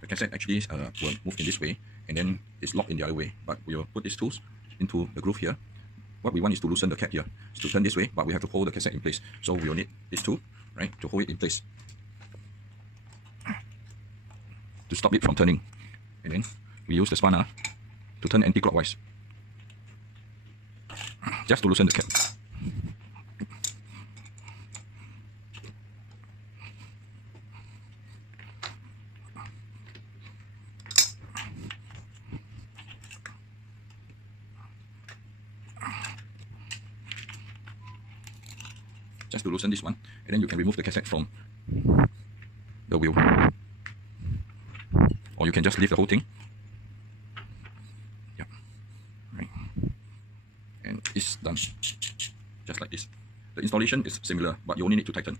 the cassette actually will move in this way, and then it's locked in the other way. But we'll put these tools into the groove here. What we want is to loosen the cap here, to turn this way, but we have to hold the cassette in place. So we'll need this tool, right, to hold it in place, to stop it from turning. And then we use the spanner to turn anti-clockwise, just to loosen the cap. Just to loosen this one, and then you can remove the cassette from the wheel, or you can just leave the whole thing. Yeah, right, and it's done, just like this. The installation is similar, but you only need to tighten.